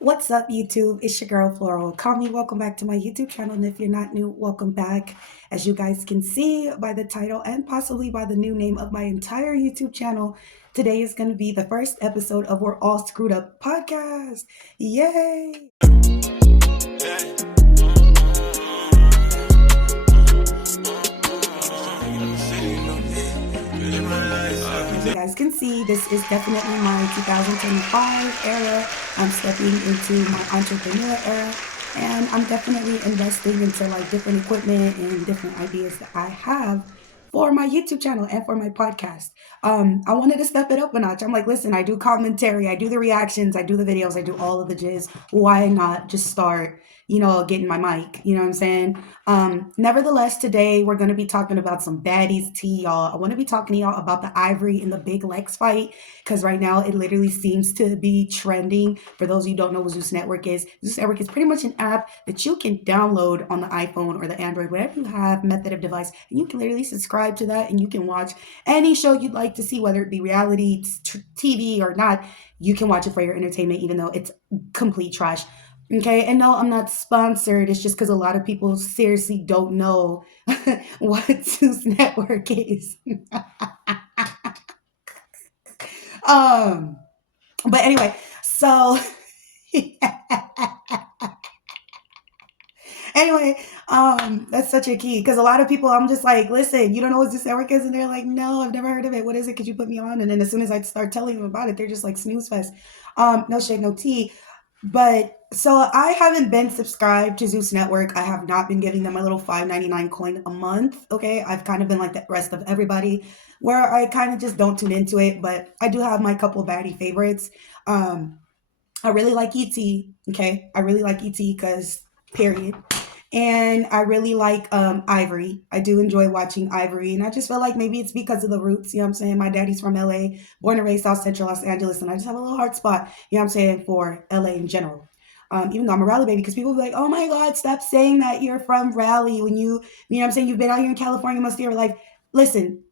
What's up, YouTube? It's your girl Floral. Call me. Welcome back to my YouTube channel. And if you're not new, welcome back. As you guys can see by the title and possibly by the new name of my entire YouTube channel, today is going to be the first episode of We're All Screwed Up podcast. Yay! As you guys can see, this is definitely my 2025 era. I'm stepping into my entrepreneur era, and I'm definitely investing into like different equipment and different ideas that I have for my YouTube channel and for my podcast. I wanted to step it up a notch. I'm like, listen, I do commentary, I do the reactions, I do the videos, I do all of the jizz. Why not just start, getting my mic? You know what I'm saying? Nevertheless, today we're going to be talking about some baddies tea, y'all. I want to be talking to y'all about the IVORI and the big LEX fight because right now it literally seems to be trending. For those of you who don't know what Zeus Network is pretty much an app that you can download on the iPhone or the Android, whatever you have, method of device, and you can literally subscribe to that and you can watch any show you'd like to see, whether it be reality TV or not. You can watch it for your entertainment, even though it's complete trash. Okay, and no, I'm not sponsored. It's just because a lot of people seriously don't know what Zeus Network is. um, but anyway, so anyway, that's such a key because a lot of people, I'm just like, listen, you don't know what Zeus Network is, and they're like, no, I've never heard of it. What is it? Could you put me on? And then as soon as I start telling them about it, they're just like snooze fest. No shade, no tea. But so I haven't been subscribed to Zeus Network. I have not been giving them my little 5.99 coin a month. Okay. I've kind of been like the rest of everybody where I kind of just don't tune into it, but I do have my couple baddie favorites. I really like ET. Okay. I really like ET because period. And I really like IVORI. I do enjoy watching IVORI. And I just feel like maybe it's because of the roots. You know what I'm saying? My daddy's from LA, born and raised South Central Los Angeles. And I just have a little heart spot, you know what I'm saying, for LA in general. Even though I'm a Raleigh baby, because people be like, oh my God, stop saying that you're from Raleigh when you know what I'm saying, you've been out here in California most of your life. Listen,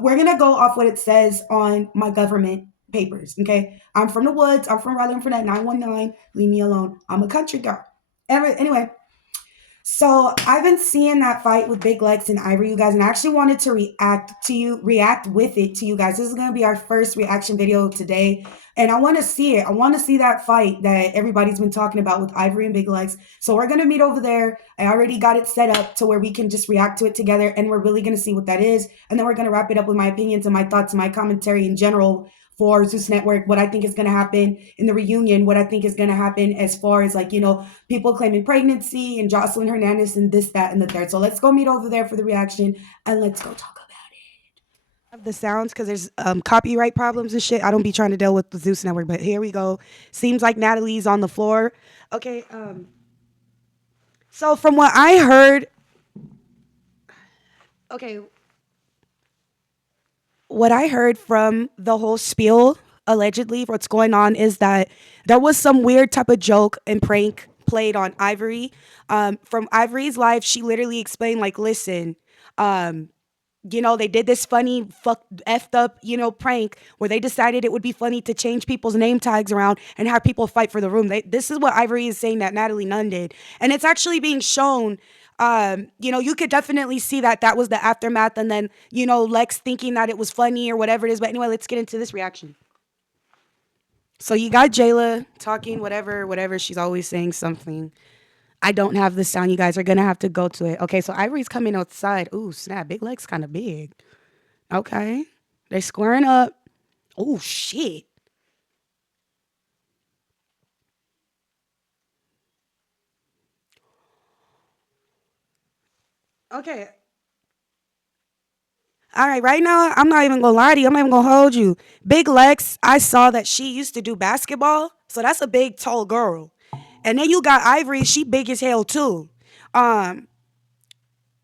we're going to go off what it says on my government papers, okay? I'm from the woods. I'm from Raleigh. I'm from that 919. Leave me alone. I'm a country girl. Anyway, so I've been seeing that fight with Big Lex and IVORI, you guys, and I actually wanted to react with it to you guys. This is going to be our first reaction video today, and I want to see it. I want to see that fight that everybody's been talking about with IVORI and Big Lex. So we're going to meet over there. I already got it set up to where we can just react to it together, and we're really going to see what that is, and then we're going to wrap it up with my opinions and my thoughts and my commentary in general for Zeus Network, what I think is going to happen in the reunion, what I think is going to happen as far as like, people claiming pregnancy and Jocelyn Hernandez and this, that, and the third. So let's go meet over there for the reaction and let's go talk about it. Of the sounds because there's copyright problems and shit. I don't be trying to deal with the Zeus Network, but here we go. Seems like Natalie's on the floor. Okay. So from what I heard, okay, what I heard from the whole spiel, allegedly, what's going on is that there was some weird type of joke and prank played on IVORI. From IVORI's live, she literally explained, like, listen, they did this funny, effed up, prank where they decided it would be funny to change people's name tags around and have people fight for the room. This is what IVORI is saying that Natalie Nunn did. And it's actually being shown. You could definitely see that was the aftermath, and then, Lex thinking that it was funny or whatever it is. But anyway, let's get into this reaction. So you got Jayla talking, whatever. She's always saying something. I don't have the sound. You guys are going to have to go to it. Okay, so IVORI's coming outside. Ooh, snap. Big Leg's kind of big. Okay. They're squaring up. Oh, shit. Okay. All right, right now, I'm not even gonna lie to you. I'm not even gonna hold you. Big Lex, I saw that she used to do basketball, so that's a big, tall girl. And then you got IVORI, she big as hell too. Um,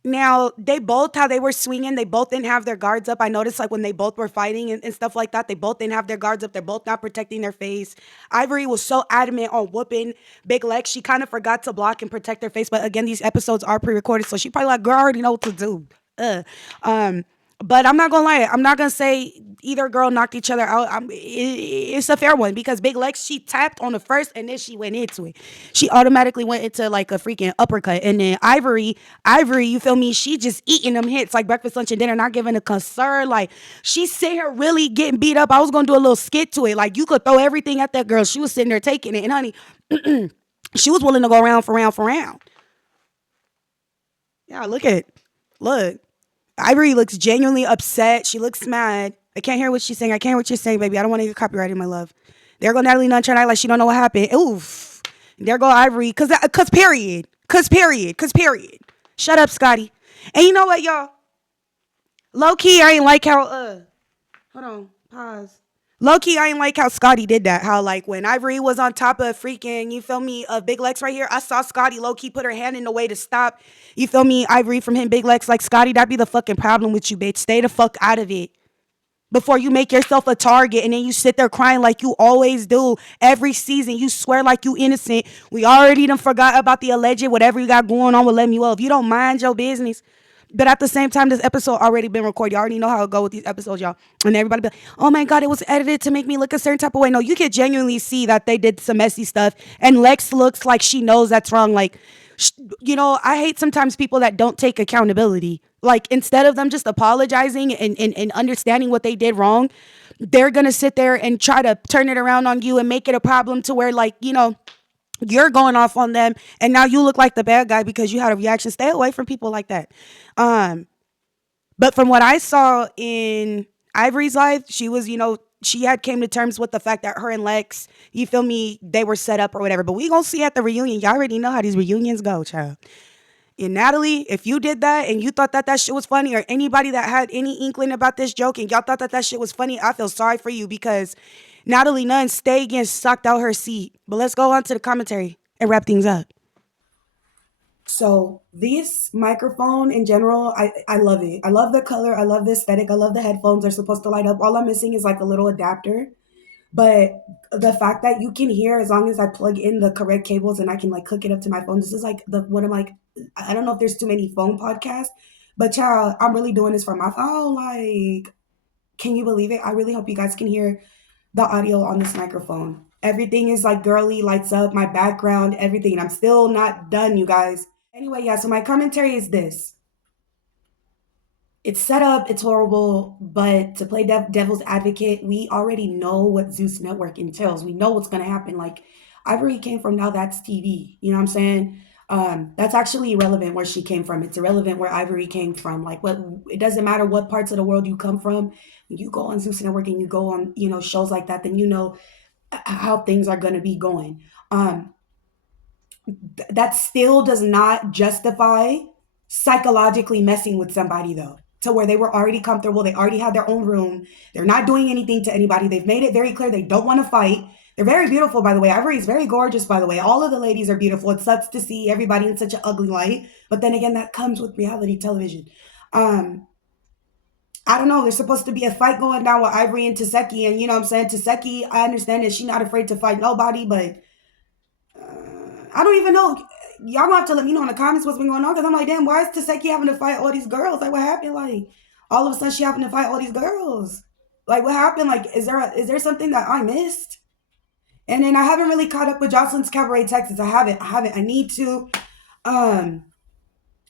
Now they both, how they were swinging, they both didn't have their guards up. I noticed like when they both were fighting and stuff like that, they both didn't have their guards up. They're both not protecting their face. IVORI was so adamant on whooping Big Lex, she kind of forgot to block and protect their face. But again, these episodes are pre-recorded, so she probably like, girl, I already know what to do. Uh, um, But I'm not gonna lie. I'm not gonna say either girl knocked each other out. It's a fair one because Big Lex, she tapped on the first and then she went into it. She automatically went into like a freaking uppercut. And then Ivory, you feel me? She just eating them hits like breakfast, lunch, and dinner, not giving a concern. Like she sit here really getting beat up. I was gonna do a little skit to it. Like you could throw everything at that girl. She was sitting there taking it. And honey, she was willing to go round for round for round. Yeah, look. Ivory looks genuinely upset. She looks mad. I can't hear what she's saying. I can't hear what you're saying, baby. I don't want to get copyrighted, my love. There go Natalie Nunn trying to act like she don't know what happened. Oof. There go Ivory. Cause period. Cause period. Shut up, Scotty. And you know what, y'all? Low key, I ain't like how hold on. Pause. Low key, I ain't like how Scotty did that. How like when Ivory was on top of freaking, you feel me, of Big Lex right here. I saw Scotty low key put her hand in the way to stop, you feel me, Ivory from hitting Big Lex. Like Scotty, that'd be the fucking problem with you, bitch. Stay the fuck out of it. Before you make yourself a target and then you sit there crying like you always do every season. You swear like you innocent. We already done forgot about the alleged whatever you got going on with Lemuel. If you don't mind your business. But at the same time, this episode already been recorded. You already know how it go with these episodes, y'all. And everybody be like, oh my God, it was edited to make me look a certain type of way. No, you can genuinely see that they did some messy stuff. And Lex looks like she knows that's wrong. Like, I hate sometimes people that don't take accountability. Like, instead of them just apologizing and understanding what they did wrong, they're going to sit there and try to turn it around on you and make it a problem to where, like, you're going off on them and now you look like the bad guy because you had a reaction. Stay away from people like that. But from what I saw in Ivory's life, she was, she had came to terms with the fact that her and Lex, you feel me, they were set up or whatever. But we gonna see at the reunion. Y'all already know how these reunions go, child. And Natalie, if you did that and you thought that shit was funny, or anybody that had any inkling about this joke and y'all thought that shit was funny, I feel sorry for you because Natalie Nunn stay getting sucked out her seat. But let's go on to the commentary and wrap things up. So this microphone in general, I love it. I love the color. I love the aesthetic. I love the headphones. They're supposed to light up. All I'm missing is like a little adapter. But the fact that you can hear as long as I plug in the correct cables and I can like hook it up to my phone. This is like the one of like, I don't know if there's too many phone podcasts, but child, I'm really doing this for my phone. Like, can you believe it? I really hope you guys can hear the audio on this microphone. Everything is like girly, lights up, my background, everything. I'm still not done, you guys. Anyway, yeah, so my commentary is this. It's set up, it's horrible, but to play devil's advocate, we already know what Zeus Network entails. We know what's going to happen. Like, Ivory came from Now That's TV. You know what I'm saying? That's actually irrelevant where she came from. It's irrelevant where Ivory came from. Like, it doesn't matter what parts of the world you come from. When you go on Zeus Network and you go on, shows like that, then you know how things are going to be going. That still does not justify psychologically messing with somebody though, to where they were already comfortable, they already had their own room, they're not doing anything to anybody, they've made it very clear they don't want to fight. They're very beautiful, by the way. Ivory is very gorgeous, by the way. All of the ladies are beautiful. It sucks to see everybody in such an ugly light, but then again, that comes with reality television. I don't know. There's supposed to be a fight going down with Ivory and Taseki, and you know what I'm saying? Taseki, I understand that she's not afraid to fight nobody, but I don't even know. Y'all gonna have to let me know in the comments what's been going on, because I'm like, damn, why is Taseki having to fight all these girls? Like, what happened? Like, all of a sudden she having to fight all these girls. Like, what happened? Like, is there something that I missed? And then I haven't really caught up with Jocelyn's Cabaret Texas. I haven't. I need to.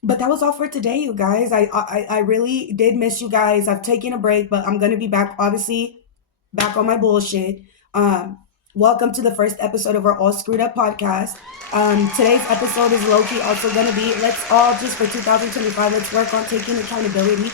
But that was all for today, you guys. I really did miss you guys. I've taken a break, but I'm gonna be back, obviously, back on my bullshit. Welcome to the first episode of our All Screwed Up podcast. Today's episode is low-key also gonna be, let's all just for 2025, let's work on taking accountability.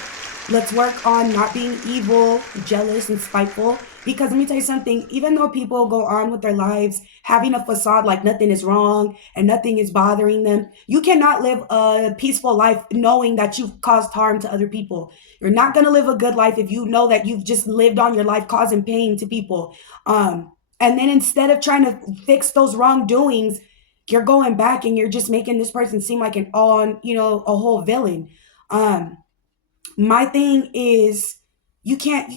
Let's work on not being evil, jealous, and spiteful. Because let me tell you something, even though people go on with their lives having a facade like nothing is wrong and nothing is bothering them, you cannot live a peaceful life knowing that you've caused harm to other people. You're not going to live a good life if you know that you've just lived on your life causing pain to people. And then instead of trying to fix those wrongdoings, you're going back and you're just making this person seem like a whole villain. My thing is, you cannot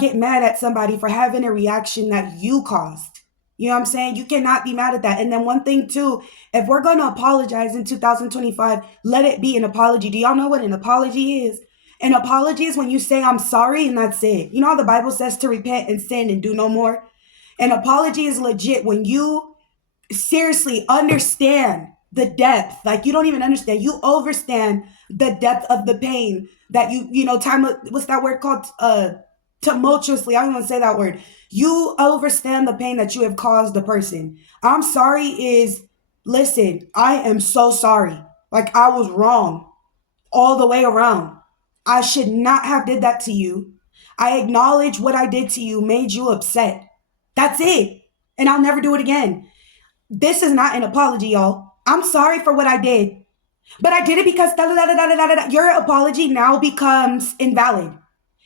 get mad at somebody for having a reaction that you caused. You know what I'm saying? You cannot be mad at that. And then one thing too, if we're going to apologize in 2025, let it be an apology. Do y'all know what an apology is? An apology is when you say, I'm sorry, and that's it. You know how the Bible says to repent and sin and do no more? An apology is legit when you seriously understand the depth. Like you don't even understand. You overstand the depth of the pain that time, what's that word called? Tumultuously. I don't want to say that word. You overstand the pain that you have caused the person. I'm sorry is, listen, I am so sorry. Like I was wrong all the way around. I should not have did that to you. I acknowledge what I did to you made you upset. That's it. And I'll never do it again. This is not an apology, y'all. I'm sorry for what I did, but I did it because da, da, da, da, da, da, da. Your apology now becomes invalid.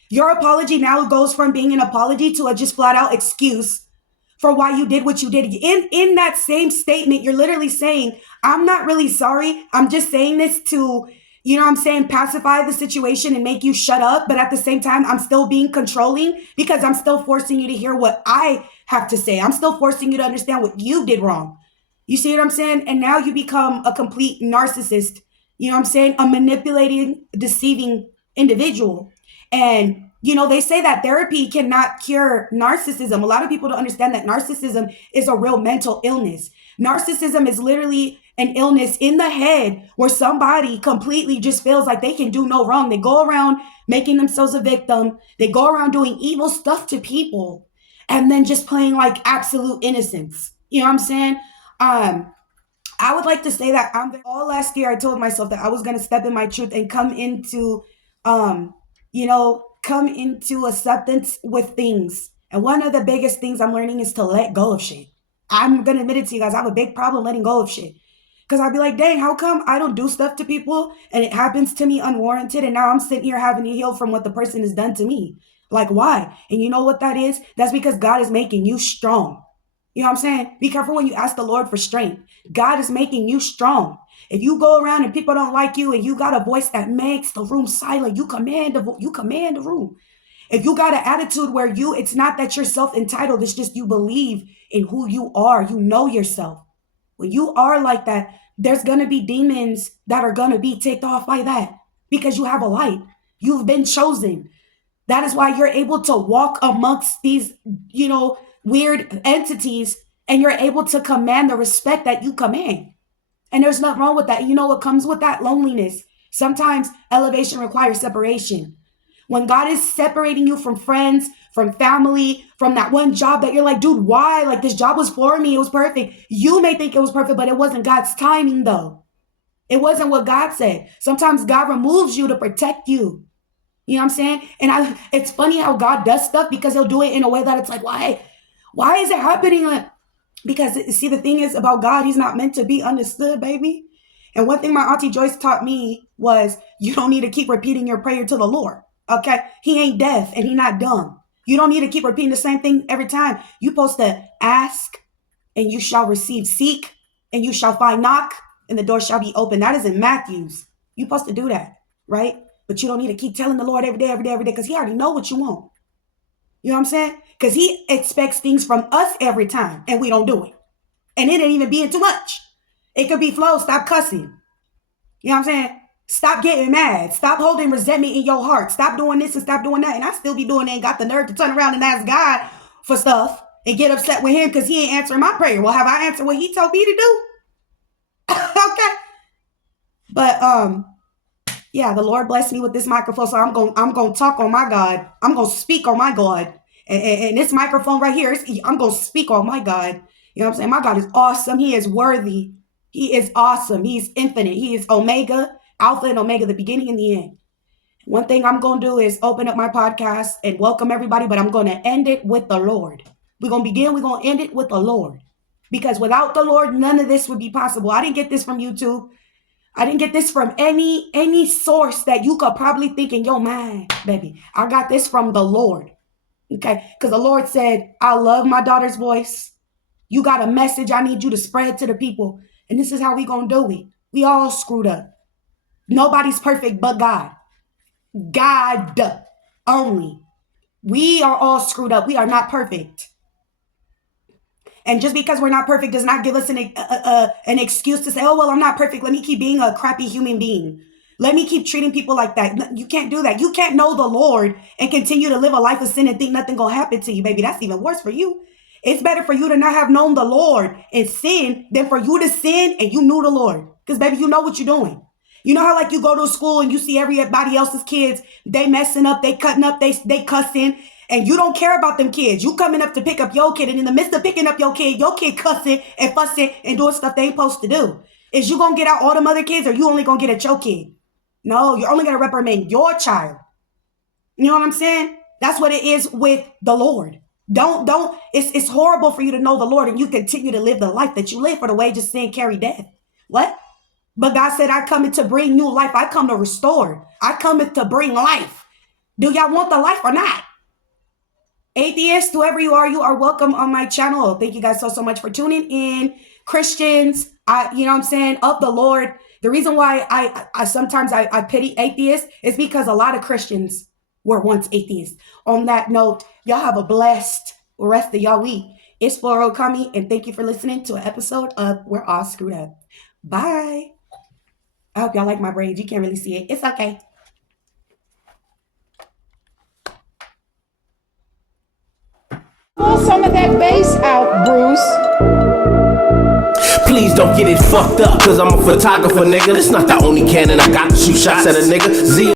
Your apology now goes from being an apology to a just flat out excuse for why you did what you did. In that same statement, you're literally saying, I'm not really sorry. I'm just saying this to, you know what I'm saying, pacify the situation and make you shut up. But at the same time, I'm still being controlling because I'm still forcing you to hear what I have to say. I'm still forcing you to understand what you did wrong. You see what I'm saying? And now you become a complete narcissist. You know what I'm saying? A manipulating, deceiving individual. And, they say that therapy cannot cure narcissism. A lot of people don't understand that narcissism is a real mental illness. Narcissism is literally an illness in the head where somebody completely just feels like they can do no wrong. They go around making themselves a victim. They go around doing evil stuff to people and then just playing like absolute innocence. You know what I'm saying? Um, I would like to say that all last year I told myself that I was gonna step in my truth and um, come into acceptance with things. And one of the biggest things I'm learning is to let go of shit. I'm gonna admit it to you guys. I have a big problem letting go of shit. Cause I'd be like, dang, how come I don't do stuff to people and it happens to me unwarranted, and now I'm sitting here having to heal from what the person has done to me? Like, why? And you know what that is? That's because God is making you strong. You know what I'm saying? Be careful when you ask the Lord for strength. God is making you strong. If you go around and people don't like you and you got a voice that makes the room silent, you command the room. If you got an attitude where it's not that you're self-entitled, it's just you believe in who you are. You know yourself. When you are like that, there's going to be demons that are going to be ticked off by that because you have a light. You've been chosen. That is why you're able to walk amongst these, weird entities, and you're able to command the respect that you command. And there's nothing wrong with that. You know what comes with that? Loneliness. Sometimes elevation requires separation. When God is separating you from friends, from family, from that one job that you're like, dude, why? Like, this job was for me. It was perfect. You may think it was perfect, but it wasn't God's timing, though. It wasn't what God said. Sometimes God removes you to protect you. You know what I'm saying? And it's funny how God does stuff because he'll do it in a way that it's like, why? Why is it happening? Because, see, the thing is about God, he's not meant to be understood, baby. And one thing my Auntie Joyce taught me was you don't need to keep repeating your prayer to the Lord, okay? He ain't deaf and he not dumb. You don't need to keep repeating the same thing every time. You're supposed to ask and you shall receive, seek and you shall find, knock and the door shall be open. That is in Matthews. You're supposed to do that, right? But you don't need to keep telling the Lord every day, because he already know what you want. You know what I'm saying? Because he expects things from us every time and we don't do it. And it ain't even being too much. It could be flow. Stop cussing. You know what I'm saying? Stop getting mad. Stop holding resentment in your heart. Stop doing this and stop doing that. And I still be doing it and got the nerve to turn around and ask God for stuff and get upset with him because he ain't answering my prayer. Well, have I answered what he told me to do? Okay. But yeah, the Lord blessed me with this microphone, so I'm going to talk on my God. I'm going to speak on my God. And this microphone right here, I'm going to speak on my God. You know what I'm saying? My God is awesome. He is worthy. He is awesome. He's infinite. He is Omega, Alpha and Omega, the beginning and the end. One thing I'm going to do is open up my podcast and welcome everybody, but I'm going to end it with the Lord. We're going to begin. We're going to end it with the Lord. Because without the Lord, none of this would be possible. I didn't get this from YouTube. I didn't get this from any source that you could probably think in your mind, baby. I got this from the Lord. Okay? Because the Lord said, I love my daughter's voice. You got a message I need you to spread to the people. And this is how we gonna do it. We all screwed up. Nobody's perfect but God. God only. We are all screwed up. We are not perfect. And just because we're not perfect does not give us an excuse to say, oh, well, I'm not perfect. Let me keep being a crappy human being. Let me keep treating people like that. You can't do that. You can't know the Lord and continue to live a life of sin and think nothing gonna happen to you, baby. That's even worse for you. It's better for you to not have known the Lord and sin than for you to sin and you knew the Lord. Because, baby, you know what you're doing. You know how, like, you go to school and you see everybody else's kids, they messing up, they cutting up, they cussing, and you don't care about them kids. You coming up to pick up your kid, and in the midst of picking up your kid cussing and fussing and doing stuff they ain't supposed to do. Is you gonna get out all them other kids, or you only gonna get at your kid? No, you're only gonna reprimand your child. You know what I'm saying? That's what it is with the Lord. It's horrible for you to know the Lord and you continue to live the life that you live, for the wages of sin carry death. What? But God said, I come to bring new life. I come to restore. I come to bring life. Do y'all want the life or not? Atheists, whoever you are welcome on my channel. Thank you guys so much for tuning in. Christians, you know what I'm saying, of the Lord. The reason why I sometimes pity atheists is because a lot of Christians were once atheists. On that note, y'all have a blessed rest of y'all week. It's Floro Kami, and thank you for listening to an episode of We're All Screwed Up. Bye. I hope y'all like my braids. You can't really see it. It's okay. Pull some of that bass out, Bruce. Please don't get it fucked up, cause I'm a photographer, nigga. That's not the only cannon I got to shoot shots at a nigga.